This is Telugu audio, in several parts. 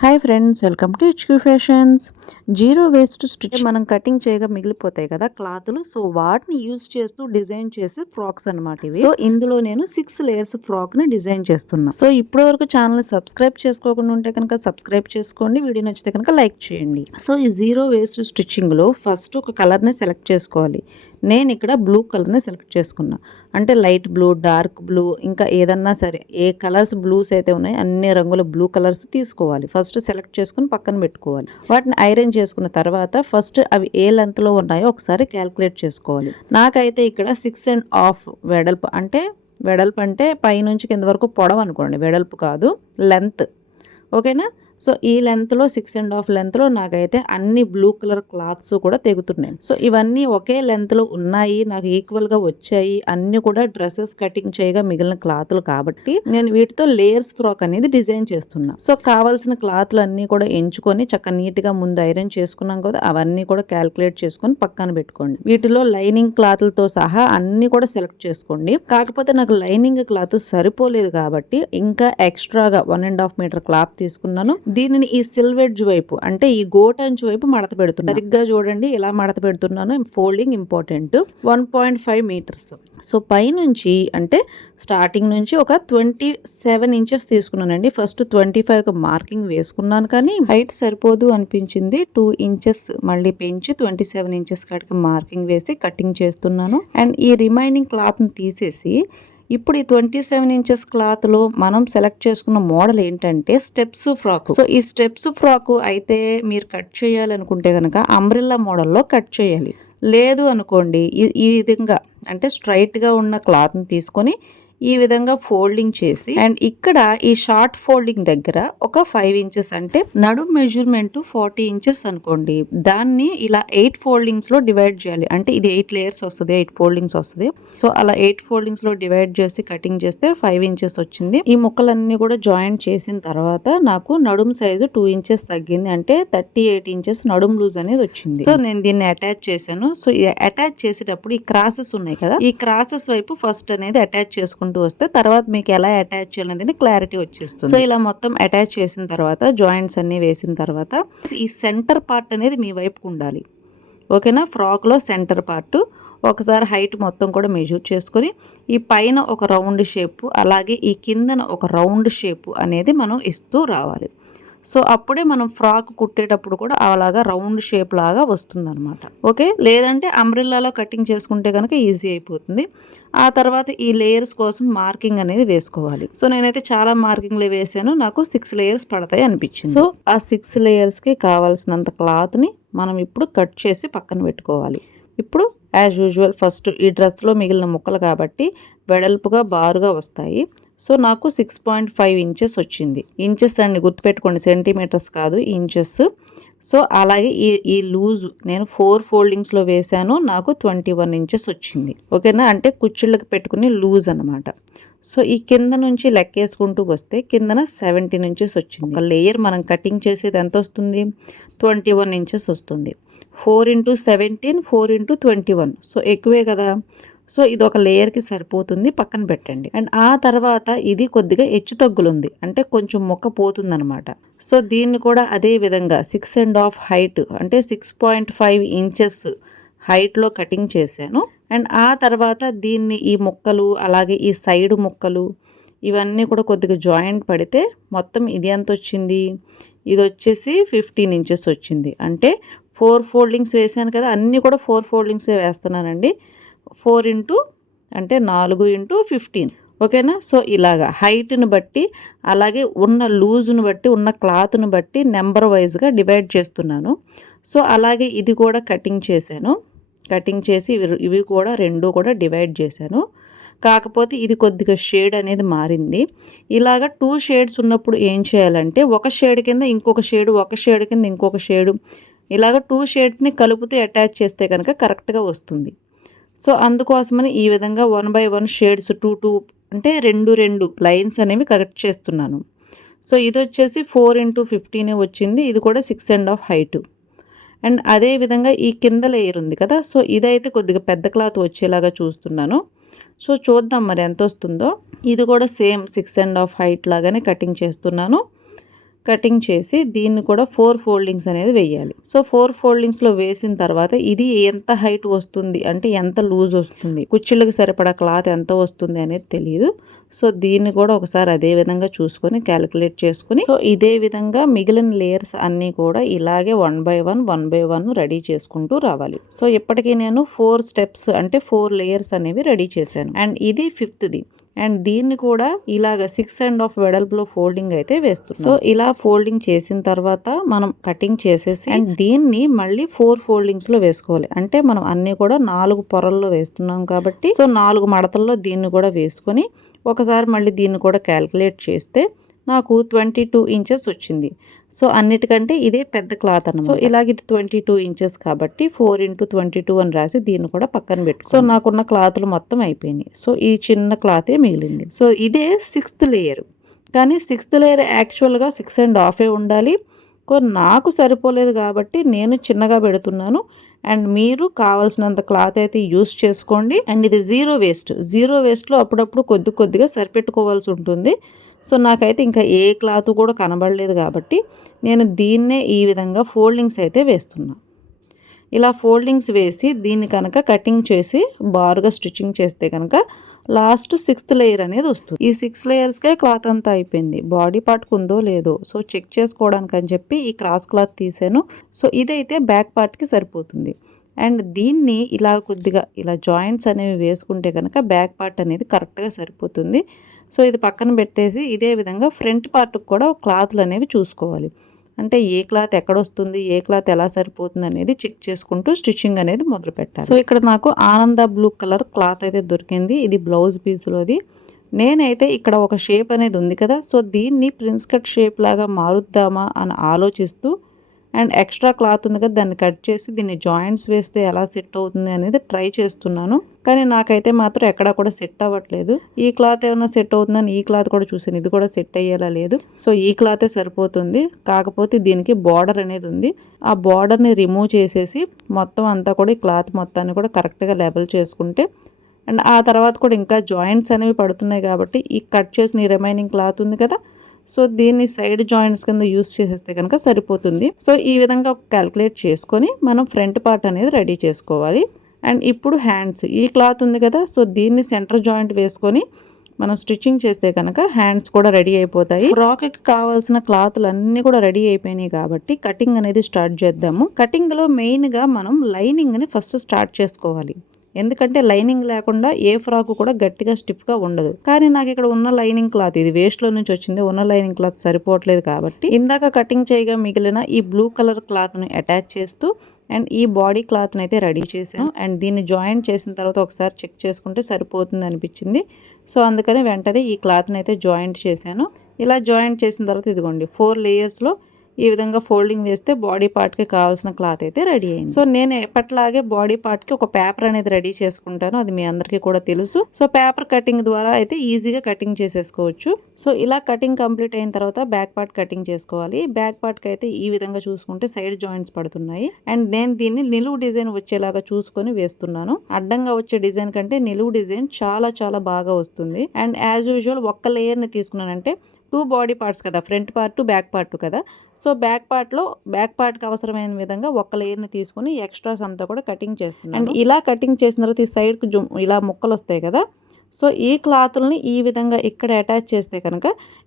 Hi friends, welcome to HQ fashions. Zero waste stitch మనం కటింగ్ చేయగా మిగిలిపోతాయి కదా క్లాతులు. సో వాటిని యూజ్ చేస్తూ డిజైన్ చేసే ఫ్రాక్స్ అనమాట ఇవి. సో ఇందులో నేను 6 లేయర్స్ ఫ్రాక్ ని డిజైన్ చేస్తున్నా. సో ఇప్పటి వరకు ఛానల్ సబ్స్క్రైబ్ చేసుకోకుండా ఉంటే కనుక సబ్స్క్రైబ్ చేసుకోండి, వీడియో నచ్చితే కనుక లైక్ చేయండి. సో ఈ జీరో వేస్ట్ స్టిచ్చింగ్ లో ఫస్ట్ ఒక కలర్ ని సెలెక్ట్ చేసుకోవాలి. నేను ఇక్కడ బ్లూ కలర్ని సెలెక్ట్ చేసుకున్నా. అంటే లైట్ బ్లూ, డార్క్ బ్లూ, ఇంకా ఏదన్నా సరే ఏ కలర్స్ బ్లూస్ అయితే ఉన్నాయో అన్ని రంగుల బ్లూ కలర్స్ తీసుకోవాలి. ఫస్ట్ సెలెక్ట్ చేసుకుని పక్కన పెట్టుకోవాలి. వాటిని ఐరన్ చేసుకున్న తర్వాత ఫస్ట్ అవి ఏ లెంత్లో ఉన్నాయో ఒకసారి క్యాల్కులేట్ చేసుకోవాలి. నాకైతే ఇక్కడ 6.5 వెడల్పు అంటే పైనుంచి కింద వరకు పొడవు అనుకోండి, వెడల్పు కాదు, లెంత్. ఓకేనా? సో ఈ లెంత్లో 6.5 లెంత్లో నాకైతే అన్ని బ్లూ కలర్ క్లాత్స్ కూడా తెగుతున్నాయి. సో ఇవన్నీ ఒకే లెంత్లో ఉన్నాయి, నాకు ఈక్వల్గా వచ్చాయి. అన్నీ కూడా డ్రెస్సెస్ కటింగ్ చేయగా మిగిలిన క్లాత్లు కాబట్టి నేను వీటితో లేయర్స్ ఫ్రాక్ అనేది డిజైన్ చేస్తున్నా. సో కావాల్సిన క్లాత్లు అన్నీ కూడా ఎంచుకొని చక్కగా నీట్గా ముందు ఐరన్ చేసుకున్నాం కదా, అవన్నీ కూడా క్యాల్కులేట్ చేసుకొని పక్కన పెట్టుకోండి. వీటిలో లైనింగ్ క్లాత్లతో సహా అన్ని కూడా సెలెక్ట్ చేసుకోండి. కాకపోతే నాకు లైనింగ్ క్లాత్ సరిపోలేదు కాబట్టి ఇంకా ఎక్స్ట్రాగా 1.5 మీటర్ క్లాత్ తీసుకున్నాను. దీనిని ఈ సిల్వెడ్జ్ వైపు అంటే ఈ గోట్ అంచు వైపు మడత పెడుతున్నాను. సరిగ్గా చూడండి ఎలా మడత పెడుతున్నాను. Folding important. 1.5 మీటర్స్. సో పైనుంచి అంటే స్టార్టింగ్ నుంచి ఒక 27 ఇంచెస్ తీసుకున్నానండి. ఫస్ట్ 25 మార్కింగ్ వేసుకున్నాను, కానీ హైట్ సరిపోదు అనిపించింది. 2 ఇంచెస్ మళ్ళీ పెంచి 27 ఇంచెస్ కాడికి మార్కింగ్ వేసి కటింగ్ చేస్తున్నాను. అండ్ ఈ రిమైనింగ్ క్లాత్ని తీసేసి ఇప్పుడు ఈ 27 ఇంచెస్ క్లాత్లో మనం సెలెక్ట్ చేసుకున్న మోడల్ ఏంటంటే స్టెప్స్ ఫ్రాక్. సో ఈ స్టెప్స్ ఫ్రాక్ అయితే మీరు కట్ చేయాలనుకుంటే కనుక అంబ్రెల్లా మోడల్లో కట్ చేయాలి. లేదు అనుకోండి ఈ విధంగా అంటే స్ట్రైట్గా ఉన్న క్లాత్ని తీసుకొని ఈ విధంగా ఫోల్డింగ్ చేసి అండ్ ఇక్కడ ఈ షార్ట్ ఫోల్డింగ్ దగ్గర ఒక 5 ఇంచెస్ అంటే నడుం మెజర్మెంట్ 40 ఇంచెస్ అనుకోండి, దాన్ని ఇలా 8 ఫోల్డింగ్స్ లో డివైడ్ చేయాలి. అంటే ఇది 8 లేయర్స్ వస్తుంది, 8 ఫోల్డింగ్స్ వస్తుంది. సో అలా 8 ఫోల్డింగ్స్ లో డివైడ్ చేసి కటింగ్ చేస్తే 5 ఇంచెస్ వచ్చింది. ఈ ముక్కలన్నీ కూడా జాయింట్ చేసిన తర్వాత నాకు నడుం సైజు 2 ఇంచెస్ తగ్గింది. అంటే 38 ఇంచెస్ నడుం లూజ్ అనేది వచ్చింది. సో నేను దీన్ని అటాచ్ చేశాను. సో అటాచ్ చేసేటప్పుడు ఈ క్రాసెస్ ఉన్నాయి కదా, ఈ క్రాసెస్ వైపు ఫస్ట్ అనేది అటాచ్ చేసుకుంటూ వస్తే తర్వాత మీకు ఎలా అటాచ్ చేయాలనేది క్లారిటీ వచ్చేస్తుంది. సో ఇలా మొత్తం అటాచ్ చేసిన తర్వాత జాయింట్స్ అన్ని వేసిన తర్వాత ఈ సెంటర్ పార్ట్ అనేది మీ వైపుకు ఉండాలి. ఓకేనా? ఫ్రాక్ లో సెంటర్ పార్ట్ ఒకసారి హైట్ మొత్తం కూడా మెజర్ చేసుకొని ఈ పైన ఒక రౌండ్ షేప్ అలాగే ఈ కిందన ఒక రౌండ్ షేప్ అనేది మనం ఇస్తూ రావాలి. సో అప్పుడే మనం ఫ్రాక్ కుట్టేటప్పుడు కూడా అలాగా రౌండ్ షేప్ లాగా వస్తుంది అనమాట. ఓకే? లేదంటే అంబ్రెల్లాలో కటింగ్ చేసుకుంటే కనుక ఈజీ అయిపోతుంది. ఆ తర్వాత ఈ లేయర్స్ కోసం మార్కింగ్ అనేది వేసుకోవాలి. సో నేనైతే చాలా మార్కింగ్లు వేసాను, నాకు 6 లేయర్స్ పడతాయి అనిపించింది. సో ఆ 6 లేయర్స్కి కావాల్సినంత క్లాత్ని మనం ఇప్పుడు కట్ చేసి పక్కన పెట్టుకోవాలి. ఇప్పుడు యాజ్ యూజువల్ ఫస్ట్ ఈ డ్రెస్లో మిగిలిన ముక్కలు కాబట్టి వెడల్పుగా బారుగా వస్తాయి. సో నాకు 6.5 ఇంచెస్ వచ్చింది. ఇంచెస్ అండి, గుర్తుపెట్టుకోండి, సెంటీమీటర్స్ కాదు, ఇంచెస్. సో అలాగే ఈ లూజు నేను 4 ఫోల్డింగ్స్లో వేసాను, నాకు 21 ఇంచెస్ వచ్చింది. ఓకేనా? అంటే కుచ్చిళ్ళకి పెట్టుకుని లూజ్ అనమాట. సో ఈ కింద నుంచి లెక్కేసుకుంటూ వస్తే కిందన 17 ఇంచెస్ వచ్చింది. ఒక లేయర్ మనం కటింగ్ చేసేది ఎంత వస్తుంది? 21 ఇంచెస్ వస్తుంది. 4 × 17 4 × 21. సో ఎక్కువే కదా. సో ఇది ఒక లేయర్కి సరిపోతుంది, పక్కన పెట్టండి. అండ్ ఆ తర్వాత ఇది కొద్దిగా హెచ్చు తగ్గులుంది, అంటే కొంచెం మొక్క పోతుందనమాట. సో దీన్ని కూడా అదే విధంగా 6.5 హైట్ అంటే 6.5 ఇంచెస్ హైట్లో కటింగ్ చేశాను. అండ్ ఆ తర్వాత దీన్ని ఈ ముక్కలు అలాగే ఈ సైడ్ ముక్కలు ఇవన్నీ కూడా కొద్దిగా జాయింట్ పడితే మొత్తం ఇది ఎంత వచ్చింది? ఇది వచ్చేసి 15 ఇంచెస్ వచ్చింది. అంటే 4 ఫోల్డింగ్స్ వేసాను కదా, అన్నీ కూడా 4 ఫోల్డింగ్స్ వేస్తున్నానండి. 4 × 4 × 15. ఓకేనా? సో ఇలాగా హైట్ని బట్టి అలాగే ఉన్న లూజ్ను బట్టి ఉన్న క్లాత్ను బట్టి నెంబర్ వైజ్గా డివైడ్ చేస్తున్నాను. సో అలాగే ఇది కూడా కటింగ్ చేశాను. కటింగ్ చేసి ఇవి కూడా 2 కూడా డివైడ్ చేశాను. కాకపోతే ఇది కొద్దిగా షేడ్ అనేది మారింది. ఇలాగ 2 షేడ్స్ ఉన్నప్పుడు ఏం చేయాలంటే ఒక షేడ్ కింద ఇంకొక షేడు, ఒక షేడ్ కింద ఇంకొక షేడు, ఇలాగ 2 షేడ్స్ని కలుపుతూ అటాచ్ చేస్తే కనుక కరెక్ట్గా వస్తుంది. సో అందుకోసమని ఈ విధంగా 1 by 1 షేడ్స్ 2 అంటే 2 లైన్స్ అనేవి కరెక్ట్ చేస్తున్నాను. సో ఇది వచ్చేసి 4 × 15 వచ్చింది. ఇది కూడా 6.5 హైట్. అండ్ అదే విధంగా ఈ కింద లేయర్ ఉంది కదా, సో ఇదైతే కొద్దిగా పెద్ద క్లాత్ వచ్చేలాగా చూస్తున్నాను. సో చూద్దాం మరి ఎంత వస్తుందో. ఇది కూడా సేమ్ 6.5 హైట్ లాగానే కటింగ్ చేస్తున్నాను. కటింగ్ చేసి దీన్ని కూడా 4 ఫోల్డింగ్స్ అనేది వేయాలి. సో 4 ఫోల్డింగ్స్లో వేసిన తర్వాత ఇది ఎంత హైట్ వస్తుంది అంటే ఎంత లూజ్ వస్తుంది, కుచ్చిళ్ళకి సరిపడా క్లాత్ ఎంత వస్తుంది అనేది తెలియదు. సో దీన్ని కూడా ఒకసారి అదే విధంగా చూసుకొని క్యాలిక్యులేట్ చేసుకుని సో ఇదే విధంగా మిగిలిన లేయర్స్ అన్నీ కూడా ఇలాగే 1 by 1 రెడీ చేసుకుంటూ రావాలి. సో ఇప్పటికీ నేను 4 స్టెప్స్ అంటే 4 లేయర్స్ అనేవి రెడీ చేశాను. అండ్ ఇది 5th అండ్ దీన్ని కూడా ఇలాగ 6.5 వెడల్పులో ఫోల్డింగ్ అయితే వేస్తున్నాం. సో ఇలా ఫోల్డింగ్ చేసిన తర్వాత మనం కటింగ్ చేసేసి అండ్ దీన్ని మళ్ళీ 4 ఫోల్డింగ్స్ లో వేసుకోవాలి. అంటే మనం అన్ని కూడా 4 పొరల్లో వేస్తున్నాం కాబట్టి సో 4 మడతల్లో దీన్ని కూడా వేసుకొని ఒకసారి మళ్ళీ దీన్ని కూడా క్యాలిక్యులేట్ చేస్తే నాకు 22 ఇంచెస్ వచ్చింది. సో అన్నిటికంటే ఇదే పెద్ద క్లాత్ అన్నమాట. సో ఇలాగ ఇది 22 ఇంచెస్ కాబట్టి 4 into 22 అని రాసి దీన్ని కూడా పక్కన పెట్టు. సో నాకున్న క్లాతులు మొత్తం అయిపోయినాయి. సో ఈ చిన్న క్లాతే మిగిలింది. సో ఇదే 6th లేయర్. కానీ 6th లేయర్ యాక్చువల్గా 6.5 ఉండాలి. నాకు సరిపోలేదు కాబట్టి నేను చిన్నగా పెడుతున్నాను. అండ్ మీరు కావాల్సినంత క్లాత్ అయితే యూస్ చేసుకోండి. అండ్ ఇది జీరో వేస్ట్లో అప్పుడప్పుడు కొద్దిగా సరిపెట్టుకోవాల్సి ఉంటుంది. సో నాకైతే ఇంకా ఏ క్లాత్ కూడా కనబడలేదు కాబట్టి నేను దీన్నే ఈ విధంగా ఫోల్డింగ్స్ అయితే వేస్తున్నా. ఇలా ఫోల్డింగ్స్ వేసి దీన్ని కనుక కటింగ్ చేసి బారుగా స్టిచ్చింగ్ చేస్తే కనుక లాస్ట్ 6th లేయర్ అనేది వస్తుంది. ఈ 6 లేయర్స్కే క్లాత్ అంతా అయిపోయింది. బాడీ పార్ట్కి ఉందో లేదో సో చెక్ చేసుకోవడానికి అని చెప్పి ఈ క్రాస్ క్లాత్ తీసాను. సో ఇదైతే బ్యాక్ పార్ట్కి సరిపోతుంది. అండ్ దీన్ని ఇలా కొద్దిగా ఇలా జాయింట్స్ అనేవి వేసుకుంటే కనుక బ్యాక్ పార్ట్ అనేది కరెక్ట్గా సరిపోతుంది. సో ఇది పక్కన పెట్టేసి ఇదే విధంగా ఫ్రంట్ పార్ట్కి కూడా క్లాత్లు అనేవి చూసుకోవాలి. అంటే ఏ క్లాత్ ఎక్కడ వస్తుంది, ఏ క్లాత్ ఎలా సరిపోతుంది అనేది చెక్ చేసుకుంటూ స్టిచ్చింగ్ అనేది మొదలు పెట్టాలి. సో ఇక్కడ నాకు ఆనంద బ్లూ కలర్ క్లాత్ అయితే దొరికింది. ఇది బ్లౌజ్ పీస్లోది. నేనైతే ఇక్కడ ఒక షేప్ అనేది ఉంది కదా, సో దీన్ని ప్రిన్స్ కట్ షేప్ లాగా మారుద్దామా అని ఆలోచిస్తూ అండ్ ఎక్స్ట్రా క్లాత్ ఉంది కదా దాన్ని కట్ చేసి దీన్ని జాయింట్స్ వేస్తే ఎలా సెట్ అవుతుంది అనేది ట్రై చేస్తున్నాను. కానీ నాకైతే మాత్రం ఎక్కడా కూడా సెట్ అవ్వట్లేదు. ఈ క్లాత్ ఏమైనా సెట్ అవుతుందని ఈ క్లాత్ కూడా చూసాను, ఇది కూడా సెట్ అయ్యేలా లేదు. సో ఈ క్లాతే సరిపోతుంది. కాకపోతే దీనికి బార్డర్ అనేది ఉంది. ఆ బార్డర్ని రిమూవ్ చేసేసి మొత్తం అంతా కూడా ఈ క్లాత్ మొత్తాన్ని కూడా కరెక్ట్గా లెవెల్ చేసుకుంటే అండ్ ఆ తర్వాత కూడా ఇంకా జాయింట్స్ అనేవి పడుతున్నాయి కాబట్టి ఈ కట్ చేసిన ఈ రిమైనింగ్ క్లాత్ ఉంది కదా సో దీన్ని సైడ్ జాయింట్స్ కింద యూస్ చేసేస్తే కనుక సరిపోతుంది. సో ఈ విధంగా క్యాలిక్యులేట్ చేసుకొని మనం ఫ్రంట్ పార్ట్ అనేది రెడీ చేసుకోవాలి. అండ్ ఇప్పుడు హ్యాండ్స్ ఈ క్లాత్ ఉంది కదా సో దీన్ని సెంటర్ జాయింట్ వేసుకొని మనం స్టిచ్చింగ్ చేస్తే కనుక హ్యాండ్స్ కూడా రెడీ అయిపోతాయి. ఫ్రాక్కి కావాల్సిన క్లాత్లు అన్నీ కూడా రెడీ అయిపోయినాయి కాబట్టి కటింగ్ అనేది స్టార్ట్ చేద్దాము. కటింగ్లో మెయిన్గా మనం లైనింగ్ని ఫస్ట్ స్టార్ట్ చేసుకోవాలి. ఎందుకంటే లైనింగ్ లేకుండా ఏ ఫ్రాక్ కూడా గట్టిగా స్టిఫ్గా ఉండదు. కానీ నాకు ఇక్కడ ఉన్న లైనింగ్ క్లాత్ ఇది వేస్ట్లో నుంచి వచ్చింది, ఉన్న లైనింగ్ క్లాత్ సరిపోవట్లేదు కాబట్టి ఇందాక కటింగ్ చేయగా మిగిలిన ఈ బ్లూ కలర్ క్లాత్ని అటాచ్ చేస్తూ అండ్ ఈ బాడీ క్లాత్ని అయితే రెడీ చేశాను. అండ్ దీన్ని జాయింట్ చేసిన తర్వాత ఒకసారి చెక్ చేసుకుంటే సరిపోతుంది అనిపించింది. సో అందుకని వెంటనే ఈ క్లాత్ని అయితే జాయింట్ చేశాను. ఇలా జాయింట్ చేసిన తర్వాత ఇదిగోండి 4 లేయర్స్లో ఈ విధంగా ఫోల్డింగ్ వేస్తే బాడీ పార్ట్కి కావాల్సిన క్లాత్ అయితే రెడీ అయింది. సో నేను ఎప్పటిలాగే బాడీ పార్ట్కి ఒక పేపర్ అనేది రెడీ చేసుకుంటాను, అది మీ అందరికీ కూడా తెలుసు. సో పేపర్ కటింగ్ ద్వారా అయితే ఈజీగా కటింగ్ చేసేసుకోవచ్చు. సో ఇలా కటింగ్ కంప్లీట్ అయిన తర్వాత బ్యాక్ పార్ట్ కటింగ్ చేసుకోవాలి. బ్యాక్ పార్ట్కి అయితే ఈ విధంగా చూసుకుంటే సైడ్ జాయింట్స్ పడుతున్నాయి. అండ్ నేను దీన్ని నిలువు డిజైన్ వచ్చేలాగా చూసుకొని వేస్తున్నాను. అడ్డంగా వచ్చే డిజైన్ కంటే నిలువు డిజైన్ చాలా చాలా బాగా వస్తుంది. అండ్ యాజ్ యూజువల్ ఒక్క లేయర్ని తీసుకున్నానంటే 2 బాడీ పార్ట్స్ కదా, ఫ్రంట్ పార్ట్ బ్యాక్ పార్ట్ కదా. సో బ్యాక్ పార్ట్కి అవసరమైన విధంగా ఒక్క లేయర్ని తీసుకుని ఎక్స్ట్రాస్ అంతా కూడా కటింగ్ చేస్తున్నాను. అండ్ ఇలా కటింగ్ చేసిన తర్వాత ఈ సైడ్కి ఇలా ముక్కలు వస్తాయి కదా సో ఈ క్లాతుల్ని ఈ విధంగా ఇక్కడ అటాచ్ చేస్తే కనుక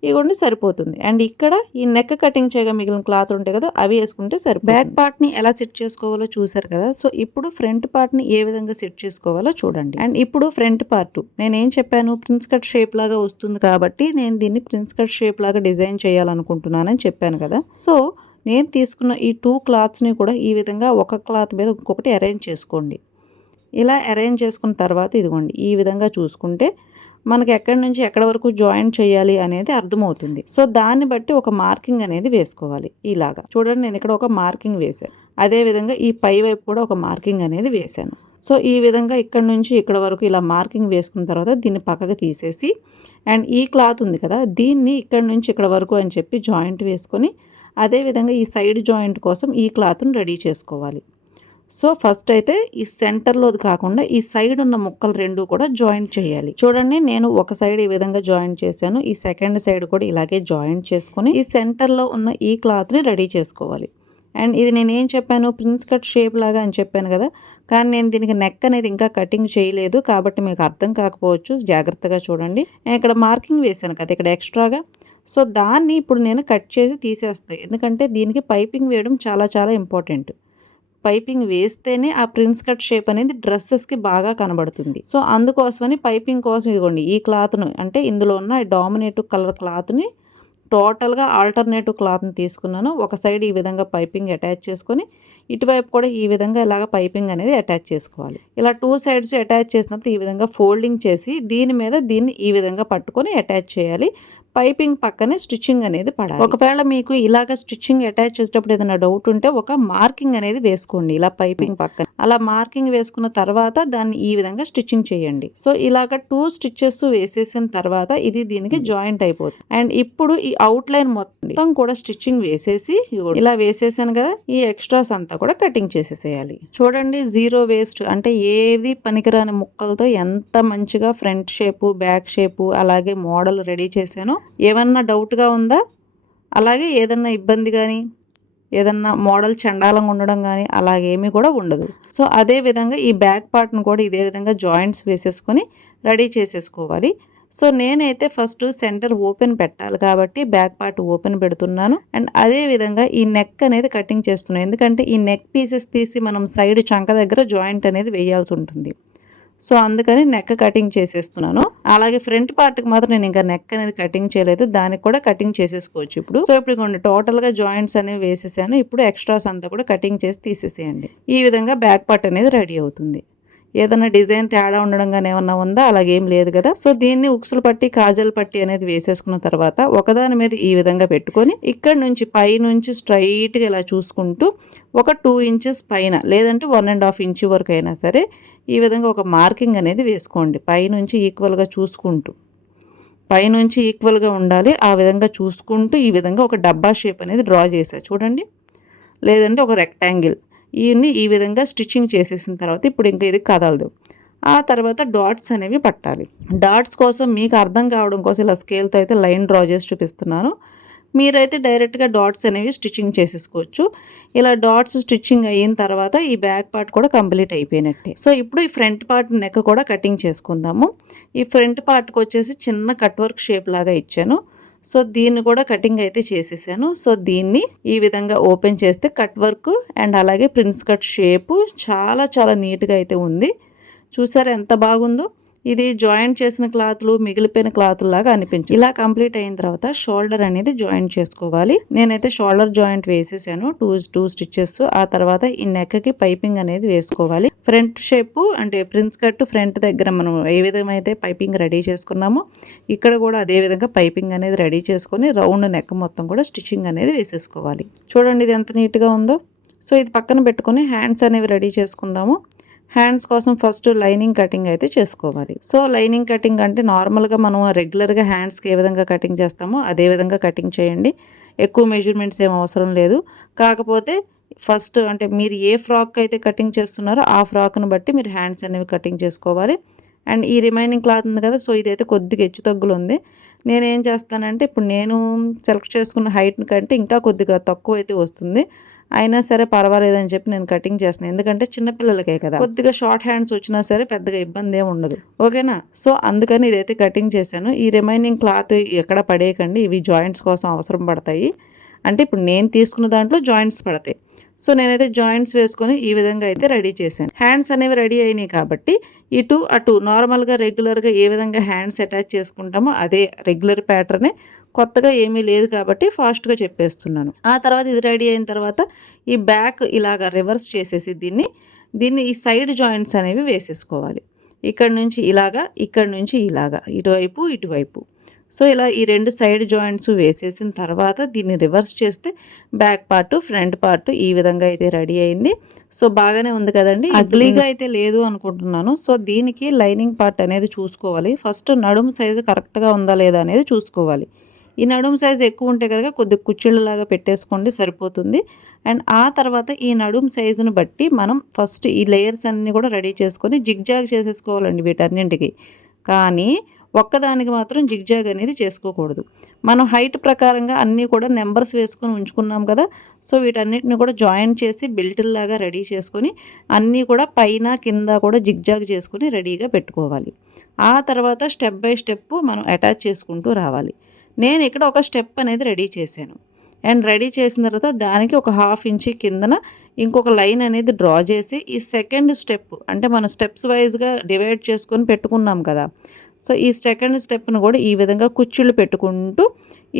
ఇవన్నీ సరిపోతుంది. అండ్ ఇక్కడ ఈ నెక్ కటింగ్ చేయగా మిగిలిన క్లాత్ ఉంటాయి కదా అవి వేసుకుంటే సరిపోతుంది. బ్యాక్ పార్ట్ని ఎలా సెట్ చేసుకోవాలో చూసారు కదా. సో ఇప్పుడు ఫ్రంట్ పార్ట్ని ఏ విధంగా సెట్ చేసుకోవాలో చూడండి. అండ్ ఇప్పుడు ఫ్రంట్ పార్ట్ నేనేం చెప్పాను, ప్రిన్స్ కట్ షేప్ లాగా వస్తుంది కాబట్టి నేను దీన్ని ప్రిన్స్ కట్ షేప్ లాగా డిజైన్ చేయాలనుకుంటున్నానని చెప్పాను కదా. సో నేను తీసుకున్న ఈ 2 క్లాత్స్ని కూడా ఈ విధంగా ఒక క్లాత్ మీద ఇంకొకటి అరేంజ్ చేసుకోండి. ఇలా అరేంజ్ చేసుకున్న తర్వాత ఇదిగోండి ఈ విధంగా చూసుకుంటే మనకి ఎక్కడి నుంచి ఎక్కడి వరకు జాయింట్ చేయాలి అనేది అర్థమవుతుంది. సో దాన్ని బట్టి ఒక మార్కింగ్ అనేది వేసుకోవాలి. ఇలాగా చూడండి నేను ఇక్కడ ఒక మార్కింగ్ వేశాను. అదేవిధంగా ఈ పై వైపు కూడా ఒక మార్కింగ్ అనేది వేశాను. సో ఈ విధంగా ఇక్కడ నుంచి ఇక్కడ వరకు ఇలా మార్కింగ్ వేసుకున్న తర్వాత దీన్ని పక్కకు తీసేసి అండ్ ఈ క్లాత్ ఉంది కదా దీన్ని ఇక్కడ నుంచి ఇక్కడ వరకు అని చెప్పి జాయింట్ వేసుకొని అదేవిధంగా ఈ సైడ్ జాయింట్ కోసం ఈ క్లాత్ని రెడీ చేసుకోవాలి. సో ఫస్ట్ అయితే ఈ సెంటర్లోది కాకుండా ఈ సైడ్ ఉన్న ముక్కలు రెండు కూడా జాయింట్ చేయాలి. చూడండి, నేను ఒక సైడ్ ఈ విధంగా జాయింట్ చేశాను. ఈ సెకండ్ సైడ్ కూడా ఇలాగే జాయింట్ చేసుకొని ఈ సెంటర్లో ఉన్న ఈ క్లాత్ని రెడీ చేసుకోవాలి. అండ్ ఇది నేనేం చెప్పాను, ప్రిన్స్ కట్ షేప్ లాగా అని చెప్పాను కదా, కానీ నేను దీనికి నెక్ అనేది ఇంకా కటింగ్ చేయలేదు కాబట్టి మీకు అర్థం కాకపోవచ్చు. జాగ్రత్తగా చూడండి. నేను ఇక్కడ మార్కింగ్ వేశాను కదా ఇక్కడ ఎక్స్ట్రాగా, సో దాన్ని ఇప్పుడు నేను కట్ చేసి తీసేస్తాను. ఎందుకంటే దీనికి పైపింగ్ వేయడం చాలా చాలా ఇంపార్టెంట్. పైపింగ్ వేస్తేనే ఆ ప్రిన్స్ కట్ షేప్ అనేది డ్రెస్సెస్కి బాగా కనబడుతుంది. సో అందుకోసమని పైపింగ్ కోసం ఇదిగోండి ఈ క్లాత్ను, అంటే ఇందులో ఉన్న డామినేటివ్ కలర్ క్లాత్ని టోటల్గా ఆల్టర్నేటివ్ క్లాత్ని తీసుకున్నాను. ఒక సైడ్ ఈ విధంగా పైపింగ్ అటాచ్ చేసుకొని ఇటువైపు కూడా ఈ విధంగా ఇలాగ పైపింగ్ అనేది అటాచ్ చేసుకోవాలి. ఇలా 2 సైడ్స్ అటాచ్ చేసినప్పుడు ఈ విధంగా ఫోల్డింగ్ చేసి దీని మీద దీన్ని ఈ విధంగా పట్టుకొని అటాచ్ చేయాలి. పైపింగ్ పక్కనే స్టిచ్చింగ్ అనేది పడాలి. ఒకవేళ మీకు ఇలాగ స్టిచ్చింగ్ అటాచ్ చేసేటప్పుడు ఏదైనా డౌట్ ఉంటే ఒక మార్కింగ్ అనేది వేసుకోండి ఇలా పైపింగ్ పక్కన. అలా మార్కింగ్ వేసుకున్న తర్వాత దాన్ని ఈ విధంగా స్టిచ్చింగ్ చేయండి. సో ఇలాగ 2 స్టిచ్చెస్ వేసేసిన తర్వాత ఇది దీనికి జాయింట్ అయిపోతుంది. అండ్ ఇప్పుడు ఈ అవుట్ లైన్ మొత్తం కూడా స్టిచ్చింగ్ వేసేసి ఇలా వేసేసాను కదా, ఈ ఎక్స్ట్రాస్ అంతా కూడా కటింగ్ చేసేసేయాలి. చూడండి, జీరో వేస్ట్, అంటే ఏది పనికిరాని ముక్కలతో ఎంత మంచిగా ఫ్రంట్ షేపు, బ్యాక్ షేపు, అలాగే మోడల్ రెడీ చేశాను. ఏమన్నా డౌట్గా ఉందా? అలాగే ఏదన్నా ఇబ్బంది కానీ ఏదన్నా మోడల్ చండాలంగా ఉండడం కానీ అలాగేమీ కూడా ఉండదు. సో అదే విధంగా ఈ బ్యాక్ పార్ట్ను కూడా ఇదే విధంగా జాయింట్స్ వేసేసుకొని రెడీ చేసేసుకోవాలి. సో నేనైతే ఫస్ట్ సెంటర్ ఓపెన్ పెట్టాలి కాబట్టి బ్యాక్ పార్ట్ ఓపెన్ పెడుతున్నాను. అండ్ అదే విధంగా ఈ నెక్ అనేది కటింగ్ చేస్తున్నాను. ఎందుకంటే ఈ నెక్ పీసెస్ తీసి మనం సైడ్ చంక దగ్గర జాయింట్ అనేది వేయాల్సి ఉంటుంది. సో అందుకని నెక్ కటింగ్ చేసేస్తున్నాను. అలాగే ఫ్రంట్ పార్ట్కి మాత్రం నేను ఇంకా నెక్ అనేది కటింగ్ చేయలేదు, దానికి కూడా కటింగ్ చేసేసుకోవచ్చు ఇప్పుడు. సో ఇప్పుడు టోటల్గా జాయింట్స్ అనేవి వేసేసాను. ఇప్పుడు ఎక్స్ట్రాస్ అంతా కూడా కటింగ్ చేసి తీసేసేయండి. ఈ విధంగా బ్యాక్ పార్ట్ అనేది రెడీ అవుతుంది. ఏదైనా డిజైన్ తేడా ఉండడం కానీ ఏమన్నా ఉందా? అలాగేం లేదు కదా. సో దీన్ని ఉక్సులు పట్టి కాజల్ పట్టి అనేది వేసేసుకున్న తర్వాత ఒకదాని మీద ఈ విధంగా పెట్టుకొని ఇక్కడ నుంచి పై నుంచి స్ట్రైట్గా ఇలా చూసుకుంటూ ఒక 2 ఇంచెస్ పైన, లేదంటే 1.5 ఇంచ్ వరకు అయినా సరే ఈ విధంగా ఒక మార్కింగ్ అనేది వేసుకోండి. పైనుంచి ఈక్వల్గా చూసుకుంటూ, పైనుంచి ఈక్వల్గా ఉండాలి. ఆ విధంగా చూసుకుంటూ ఈ విధంగా ఒక డబ్బా షేప్ అనేది డ్రా చేసా చూడండి, లేదంటే ఒక రెక్టాంగిల్. ఈ విధంగా స్టిచ్చింగ్ చేసేసిన తర్వాత ఇప్పుడు ఇంకా ఇది కదలదు. ఆ తర్వాత డాట్స్ అనేవి పట్టాలి. డాట్స్ కోసం మీకు అర్థం కావడం కోసం ఇలా స్కేల్తో అయితే లైన్ డ్రా చేసి చూపిస్తున్నాను. మీరైతే డైరెక్ట్గా డాట్స్ అనేవి స్టిచ్చింగ్ చేసేసుకోవచ్చు. ఇలా డాట్స్ స్టిచ్చింగ్ అయిన తర్వాత ఈ బ్యాక్ పార్ట్ కూడా కంప్లీట్ అయిపోయినట్టే. సో ఇప్పుడు ఈ ఫ్రంట్ పార్ట్ నెక్ కూడా కటింగ్ చేసుకుందాము. ఈ ఫ్రంట్ పార్ట్కి వచ్చేసి చిన్న కట్ వర్క్ షేప్ లాగా ఇచ్చాను. సో దీన్ని కూడా కటింగ్ అయితే చేసేసాను. సో దీన్ని ఈ విధంగా ఓపెన్ చేస్తే కట్ వర్క్ అండ్ అలాగే ప్రిన్స్ కట్ షేపు చాలా చాలా నీట్గా అయితే ఉంది. చూసారా ఎంత బాగుందో? ఇది జాయింట్ చేసిన క్లాత్లు మిగిలిపోయిన క్లాత్ లాగా అనిపించింది. ఇలా కంప్లీట్ అయిన తర్వాత షోల్డర్ అనేది జాయింట్ చేసుకోవాలి. నేనైతే షోల్డర్ జాయింట్ వేసేసాను 2 స్టిచ్చెస్. ఆ తర్వాత ఈ నెక్కి పైపింగ్ అనేది వేసుకోవాలి. ఫ్రంట్ షేప్ అంటే ప్రిన్స్ కట్ ఫ్రంట్ దగ్గర మనం ఏ విధంగా అయితే పైపింగ్ రెడీ చేసుకున్నామో ఇక్కడ కూడా అదే విధంగా పైపింగ్ అనేది రెడీ చేసుకొని రౌండ్ నెక్ మొత్తం కూడా స్టిచ్చింగ్ అనేది వేసేసుకోవాలి. చూడండి ఇది ఎంత నీట్గా ఉందో. సో ఇది పక్కన పెట్టుకొని హ్యాండ్స్ అనేవి రెడీ చేసుకుందాము. హ్యాండ్స్ కోసం ఫస్ట్ లైనింగ్ కటింగ్ అయితే చేసుకోవాలి. సో లైనింగ్ కటింగ్ అంటే నార్మల్గా మనం రెగ్యులర్గా హ్యాండ్స్కి ఏ విధంగా కటింగ్ చేస్తామో అదే విధంగా కటింగ్ చేయండి. ఎక్కువ మెజర్మెంట్స్ ఏం అవసరం లేదు. కాకపోతే ఫస్ట్ అంటే మీరు ఏ ఫ్రాక్ అయితే కటింగ్ చేస్తున్నారో ఆ ఫ్రాక్ను బట్టి మీరు హ్యాండ్స్ అనేవి కటింగ్ చేసుకోవాలి. అండ్ ఈ రిమైనింగ్ క్లాత్ ఉంది కదా, సో ఇదైతే కొద్దిగా హెచ్చు తగ్గులు ఉంది. నేనేం చేస్తానంటే ఇప్పుడు నేను సెలెక్ట్ చేసుకున్న హైట్ కంటే ఇంకా కొద్దిగా తక్కువ అయితే వస్తుంది. అయినా సరే పర్వాలేదని చెప్పి నేను కటింగ్ చేస్తున్నాను. ఎందుకంటే చిన్నపిల్లలకే కదా, కొద్దిగా షార్ట్ హ్యాండ్స్ వచ్చినా సరే పెద్దగా ఇబ్బంది ఏమి ఉండదు. ఓకేనా? సో అందుకని ఇదైతే కటింగ్ చేశాను. ఈ రిమైనింగ్ క్లాత్ ఎక్కడ పడేయకండి, ఇవి జాయింట్స్ కోసం అవసరం పడతాయి. అంటే ఇప్పుడు నేను తీసుకున్న దాంట్లో జాయింట్స్ పడతాయి. సో నేనైతే జాయింట్స్ వేసుకొని ఈ విధంగా అయితే రెడీ చేశాను. హ్యాండ్స్ అనేవి రెడీ అయినాయి కాబట్టి ఇటు అటు నార్మల్గా రెగ్యులర్గా ఏ విధంగా హ్యాండ్స్ అటాచ్ చేసుకుంటామో అదే రెగ్యులర్ ప్యాటర్నే, కొత్తగా ఏమీ లేదు కాబట్టి ఫాస్ట్గా చెప్పేస్తున్నాను. ఆ తర్వాత ఇది రెడీ అయిన తర్వాత ఈ బ్యాక్ ఇలాగా రివర్స్ చేసేసి దీన్ని ఈ సైడ్ జాయింట్స్ అనేవి వేసేసుకోవాలి. ఇక్కడ నుంచి ఇలాగా, ఇక్కడ నుంచి ఇలాగా, ఇటువైపు. సో ఇలా ఈ 2 సైడ్ జాయింట్స్ వేసేసిన తర్వాత దీన్ని రివర్స్ చేస్తే బ్యాక్ పార్ట్ ఫ్రంట్ పార్ట్ ఈ విధంగా అయితే రెడీ అయింది. సో బాగానే ఉంది కదండి, అగ్లీగా అయితే లేదు అనుకుంటున్నాను. సో దీనికి లైనింగ్ పార్ట్ అనేది చూసుకోవాలి. ఫస్ట్ నడుము సైజు కరెక్ట్గా ఉందా లేదా అనేది చూసుకోవాలి. ఈ నడుము సైజ్ ఎక్కువ ఉంటే కనుక కొద్దిగా కుచ్చిళ్ళలాగా పెట్టేసుకోండి, సరిపోతుంది. అండ్ ఆ తర్వాత ఈ నడుము సైజును బట్టి మనం ఫస్ట్ ఈ లేయర్స్ అన్నీ కూడా రెడీ చేసుకొని జిగ్జాగ్ చేసేసుకోవాలండి వీటన్నింటికి. కానీ ఒక్కదానికి మాత్రం జిగ్జాగ్ అనేది చేసుకోకూడదు. మనం హైట్ ప్రకారంగా అన్నీ కూడా నెంబర్స్ వేసుకొని ఉంచుకున్నాం కదా, సో వీటన్నిటిని కూడా జాయిన్ చేసి బెల్టుల్లాగా రెడీ చేసుకొని అన్నీ కూడా పైన కింద కూడా జిగ్జాగ్ చేసుకొని రెడీగా పెట్టుకోవాలి. ఆ తర్వాత స్టెప్ బై స్టెప్ మనం అటాచ్ చేసుకుంటూ రావాలి. నేను ఇక్కడ ఒక స్టెప్ అనేది రెడీ చేశాను. అండ్ రెడీ చేసిన తర్వాత దానికి ఒక 1/2 ఇంచ్ కిందన ఇంకొక లైన్ అనేది డ్రా చేసి ఈ సెకండ్ స్టెప్ అంటే మనం స్టెప్స్ వైజ్గా డివైడ్ చేసుకొని పెట్టుకున్నాం కదా, సో ఈ సెకండ్ స్టెప్ను కూడా ఈ విధంగా కుచ్చిళ్ళు పెట్టుకుంటూ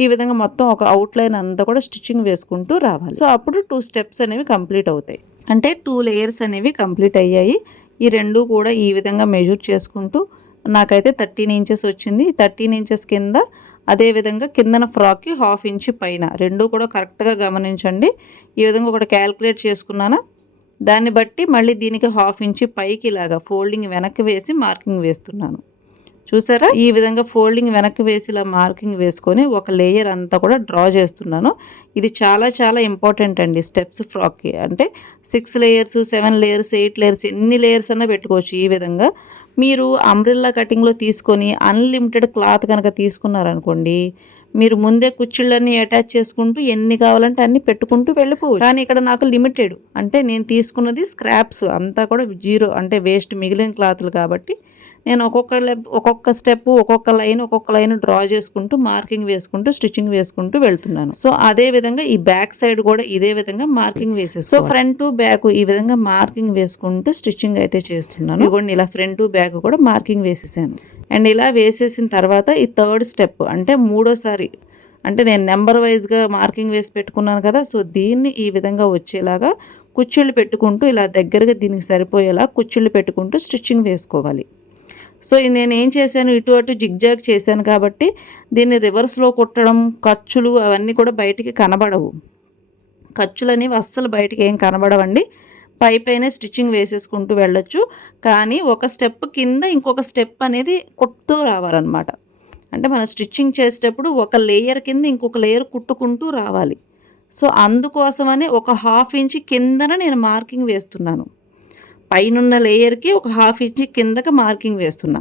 ఈ విధంగా మొత్తం ఒక అవుట్లైన్ అంతా కూడా స్టిచ్చింగ్ వేసుకుంటూ రావాలి. సో అప్పుడు 2 స్టెప్స్ అనేవి కంప్లీట్ అవుతాయి. అంటే 2 లేయర్స్ అనేవి కంప్లీట్ అయ్యాయి. ఈ రెండు కూడా ఈ విధంగా మెజర్ చేసుకుంటూ నాకైతే 13 ఇంచెస్ వచ్చింది. 13 ఇంచెస్ కింద అదేవిధంగా కిందన ఫ్రాక్కి 1/2 ఇంచ్ పైన రెండు కూడా కరెక్ట్గా గమనించండి. ఈ విధంగా ఒకటి క్యాలిక్యులేట్ చేసుకున్నానా, దాన్ని బట్టి మళ్ళీ దీనికి 1/2 ఇంచ్ పైకి ఇలాగా ఫోల్డింగ్ వెనక్కి వేసి మార్కింగ్ వేస్తున్నాను. చూసారా, ఈ విధంగా ఫోల్డింగ్ వెనక్కి వేసి ఇలా మార్కింగ్ వేసుకొని ఒక లేయర్ అంతా కూడా డ్రా చేస్తున్నాను. ఇది చాలా చాలా ఇంపార్టెంట్ అండి స్టెప్స్ ఫ్రాక్కి. అంటే 6 లేయర్స్, 7 లేయర్స్, 8 లేయర్స్ ఎన్ని లేయర్స్ అన్నా పెట్టుకోవచ్చు. ఈ విధంగా మీరు అంబ్రెల్లా కటింగ్లో తీసుకొని అన్లిమిటెడ్ క్లాత్ కనుక తీసుకున్నారనుకోండి, మీరు ముందే కుచ్చిళ్ళన్నీ అటాచ్ చేసుకుంటూ ఎన్ని కావాలంటే అన్ని పెట్టుకుంటూ వెళ్ళిపోవచ్చు. కానీ ఇక్కడ నాకు లిమిటెడ్, అంటే నేను తీసుకున్నది స్క్రాప్స్ అంతా కూడా 0 అంటే వేస్ట్ మిగిలిన క్లాత్లు కాబట్టి నేను ఒక్కొక్క స్టెప్ ఒక్కొక్క లైన్ డ్రా చేసుకుంటూ మార్కింగ్ వేసుకుంటూ స్టిచ్చింగ్ వేసుకుంటూ వెళ్తున్నాను. సో అదే విధంగా ఈ బ్యాక్ సైడ్ కూడా ఇదే విధంగా మార్కింగ్ వేసేసి, సో ఫ్రంట్ బ్యాక్ ఈ విధంగా మార్కింగ్ వేసుకుంటూ స్టిచ్చింగ్ అయితే చేస్తున్నాను. ఇదిగోండి ఇలా ఫ్రంట్ బ్యాక్ కూడా మార్కింగ్ వేసేసాను. అండ్ ఇలా వేసేసిన తర్వాత ఈ థర్డ్ స్టెప్ అంటే మూడోసారి, అంటే నేను నెంబర్ వైజ్గా మార్కింగ్ వేసి పెట్టుకున్నాను కదా, సో దీన్ని ఈ విధంగా వచ్చేలాగా కుచ్చిళ్ళు పెట్టుకుంటూ ఇలా దగ్గరగా దీనికి సరిపోయేలా కుచ్చిళ్ళు పెట్టుకుంటూ స్టిచ్చింగ్ వేసుకోవాలి. సో నేను ఏం చేశాను, ఇటు అటు జిగ్జాగ్ చేశాను కాబట్టి దీన్ని రివర్స్లో కుట్టడం, ఖర్చులు అవన్నీ కూడా బయటికి కనబడవు. ఖర్చులు అనేవి అస్సలు బయటికి ఏం కనబడవండి. పైనే స్టిచ్చింగ్ వేసేసుకుంటూ వెళ్ళొచ్చు. కానీ ఒక స్టెప్ కింద ఇంకొక స్టెప్ అనేది కుట్టుతూ రావాలన్నమాట. అంటే మనం స్టిచ్చింగ్ చేసేటప్పుడు ఒక లేయర్ కింద ఇంకొక లేయర్ కుట్టుకుంటూ రావాలి. సో అందుకోసమని ఒక 1/2 ఇంచ్ కిందన నేను మార్కింగ్ వేస్తున్నాను. పైనున్న లేయర్కి ఒక 1/2 ఇంచ్ కిందకి మార్కింగ్ వేస్తున్నా.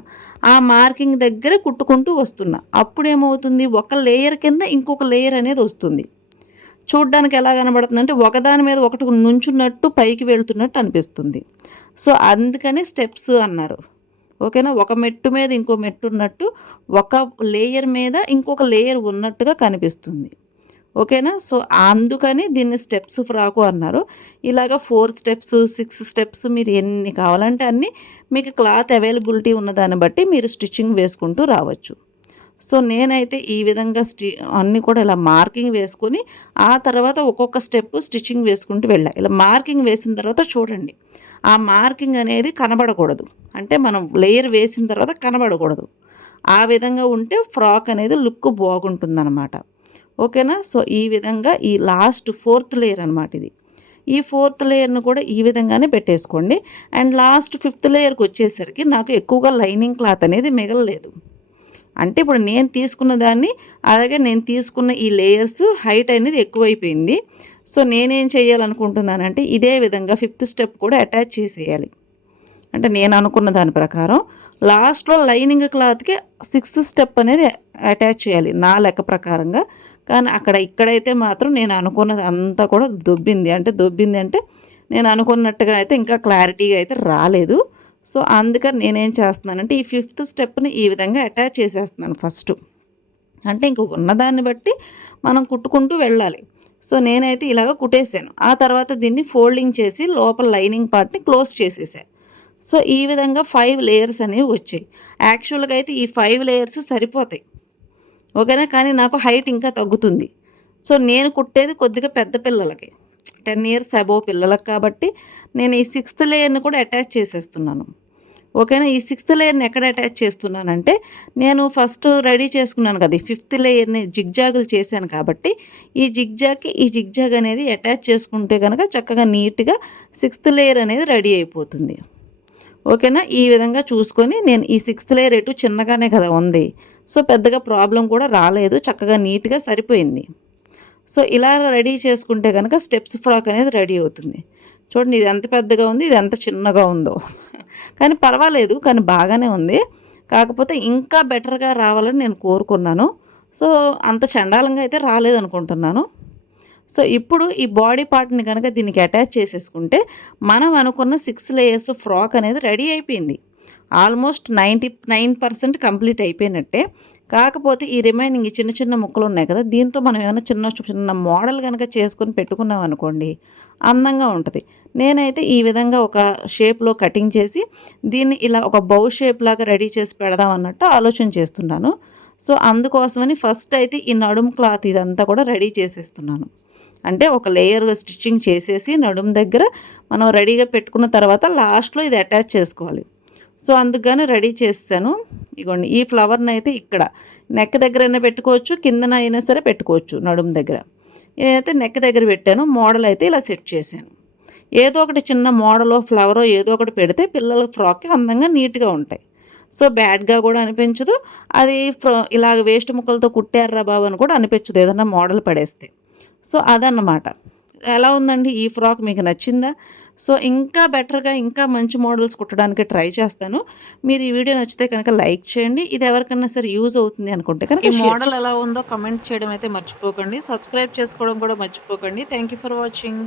ఆ మార్కింగ్ దగ్గర కుట్టుకుంటూ వస్తున్నా. అప్పుడు ఏమవుతుంది, ఒక లేయర్ కింద ఇంకొక లేయర్ అనేది వస్తుంది. చూడ్డానికి ఎలా కనబడుతుంది అంటే ఒకదాని మీద ఒకటి నుంచున్నట్టు పైకి వెళ్తున్నట్టు అనిపిస్తుంది. సో అందుకని స్టెప్స్ అన్నారు. ఓకేనా, ఒక మెట్టు మీద ఇంకో మెట్టు ఉన్నట్టు ఒక లేయర్ మీద ఇంకొక లేయర్ ఉన్నట్టుగా కనిపిస్తుంది. ఓకేనా, సో అందుకని దీన్ని స్టెప్స్ ఫ్రాకు అన్నారు. ఇలాగ 4 స్టెప్స్ 6 స్టెప్స్ మీరు ఎన్ని కావాలంటే అన్ని మీకు క్లాత్ అవైలబిలిటీ ఉన్నదాన్ని బట్టి మీరు స్టిచ్చింగ్ వేసుకుంటూ రావచ్చు. సో నేనైతే ఈ విధంగా అన్నీ కూడా ఇలా మార్కింగ్ వేసుకొని ఆ తర్వాత ఒక్కొక్క స్టెప్ స్టిచ్చింగ్ వేసుకుంటూ వెళ్ళా. ఇలా మార్కింగ్ వేసిన తర్వాత చూడండి, ఆ మార్కింగ్ అనేది కనబడకూడదు. అంటే మనం లేయర్ వేసిన తర్వాత కనబడకూడదు. ఆ విధంగా ఉంటే ఫ్రాక్ అనేది లుక్ బాగుంటుందన్నమాట. ఓకేనా, సో ఈ విధంగా ఈ లాస్ట్ 4th లేయర్ అనమాట ఇది. ఈ 4th లేయర్ను కూడా ఈ విధంగానే పెట్టేసుకోండి. అండ్ లాస్ట్ 5th లేయర్కి వచ్చేసరికి నాకు ఎక్కువగా లైనింగ్ క్లాత్ అనేది మిగలలేదు. అంటే ఇప్పుడు నేను తీసుకున్న దాన్ని అలాగే నేను తీసుకున్న ఈ లేయర్స్ హైట్ అనేది ఎక్కువైపోయింది. సో నేనేం చేయాలనుకుంటున్నానంటే ఇదే విధంగా 5th స్టెప్ కూడా అటాచ్ చేసేయాలి. అంటే నేను అనుకున్న దాని ప్రకారం లాస్ట్లో లైనింగ్ క్లాత్కి 6th స్టెప్ అనేది అటాచ్ చేయాలి నా లెక్క ప్రకారంగా. కానీ ఇక్కడైతే మాత్రం నేను అనుకున్నది అంతా కూడా దొబ్బింది అంటే నేను అనుకున్నట్టుగా అయితే ఇంకా క్లారిటీగా అయితే రాలేదు. సో అందుకని నేనేం చేస్తున్నానంటే ఈ 5th స్టెప్ని ఈ విధంగా అటాచ్ చేసేస్తున్నాను ఫస్ట్. అంటే ఇంక ఉన్నదాన్ని బట్టి మనం కుట్టుకుంటూ వెళ్ళాలి. సో నేనైతే ఇలాగ కుట్టేశాను. ఆ తర్వాత దీన్ని ఫోల్డింగ్ చేసి లోపల లైనింగ్ పార్ట్ని క్లోజ్ చేసేసాను. సో ఈ విధంగా 5 లేయర్స్ అనేవి వచ్చాయి. యాక్చువల్గా అయితే ఈ 5 లేయర్స్ సరిపోతాయి. ఓకేనా, కానీ నాకు హైట్ ఇంకా తగ్గుతుంది. సో నేను కుట్టేది కొద్దిగా పెద్ద పిల్లలకి, 10 years అబోవ్ పిల్లలకు కాబట్టి నేను ఈ 6th లేయర్ని కూడా అటాచ్ చేసేస్తున్నాను. ఓకేనా, ఈ 6th లేయర్ని ఎక్కడ అటాచ్ చేస్తున్నానంటే నేను ఫస్ట్ రెడీ చేసుకున్నాను కదా, ఈ 5th లేయర్ని జిగ్జాగులు చేశాను కాబట్టి ఈ జిగ్జాగ్ అనేది అటాచ్ చేసుకుంటే కనుక చక్కగా నీట్గా 6th లేయర్ అనేది రెడీ అయిపోతుంది. ఓకేనా, ఈ విధంగా చూసుకొని నేను ఈ 6th లేయర్ ఎటు చిన్నగానే కదా ఉంది, సో పెద్దగా ప్రాబ్లం కూడా రాలేదు, చక్కగా నీట్గా సరిపోయింది. సో ఇలా రెడీ చేసుకుంటే కనుక స్టెప్స్ ఫ్రాక్ అనేది రెడీ అవుతుంది. చూడండి ఇది ఎంత పెద్దగా ఉంది, ఇది ఎంత చిన్నగా ఉందో. కానీ పర్వాలేదు, కానీ బాగానే ఉంది. కాకపోతే ఇంకా బెటర్గా రావాలని నేను కోరుకున్నాను. సో అంత చండాలంగా అయితే రాలేదనుకుంటున్నాను. సో ఇప్పుడు ఈ బాడీ పార్ట్ని కనుక దీనికి అటాచ్ చేసేసుకుంటే మనం అనుకున్న 6 లేయర్స్ ఫ్రాక్ అనేది రెడీ అయిపోయింది. ఆల్మోస్ట్ 99% కంప్లీట్ అయిపోయినట్టే. కాకపోతే ఈ రిమైనింగ్ ఈ చిన్న చిన్న ముక్కలు ఉన్నాయి కదా, దీంతో మనం ఏమైనా చిన్న చిన్న మోడల్ కనుక చేసుకొని పెట్టుకున్నాం అనుకోండి, అందంగా ఉంటుంది. నేనైతే ఈ విధంగా ఒక షేప్లో కటింగ్ చేసి దీన్ని ఇలా ఒక బౌ షేప్ లాగా రెడీ చేసి పెడదాం అన్నట్టు ఆలోచన చేస్తున్నాను. సో అందుకోసమని ఫస్ట్ అయితే ఈ నడుము క్లాత్ ఇదంతా కూడా రెడీ చేసేస్తున్నాను. అంటే ఒక లేయర్ స్టిచ్చింగ్ చేసేసి నడుము దగ్గర మనం రెడీగా పెట్టుకున్న తర్వాత లాస్ట్లో ఇది అటాచ్ చేసుకోవాలి. సో అందుకని రెడీ చేస్తాను. ఇగోండి ఈ ఫ్లవర్ని అయితే ఇక్కడ నెక్ దగ్గరైనా పెట్టుకోవచ్చు, కిందన అయినా సరే పెట్టుకోవచ్చు నడుము దగ్గర. నేనైతే నెక్ దగ్గర పెట్టాను, మోడల్ అయితే ఇలా సెట్ చేశాను. ఏదో ఒకటి చిన్న మోడలో ఫ్లవరో ఏదో ఒకటి పెడితే పిల్లల ఫ్రాక్కి అందంగా నీట్గా ఉంటాయి. సో బ్యాడ్గా కూడా అనిపించదు, అది ఇలాగ వేస్ట్ ముక్కలతో కుట్టారా బాబు అని కూడా అనిపించదు ఏదన్నా మోడల్ పడేస్తే. సో అదన్నమాట. ఎలా ఉందండి ఈ ఫ్రాక్, మీకు నచ్చిందా? సో ఇంకా బెటర్గా ఇంకా మంచి మోడల్స్ కుట్టడానికి ట్రై చేస్తాను. మీరు ఈ వీడియో నచ్చితే కనుక లైక్ చేయండి. ఇది ఎవరికైనా సరే యూజ్ అవుతుంది అనుకుంటే కనుక ఈ మోడల్ ఎలా ఉందో కమెంట్ చేయడం అయితే మర్చిపోకండి. సబ్స్క్రైబ్ చేసుకోవడం కూడా మర్చిపోకండి. Thank you for watching.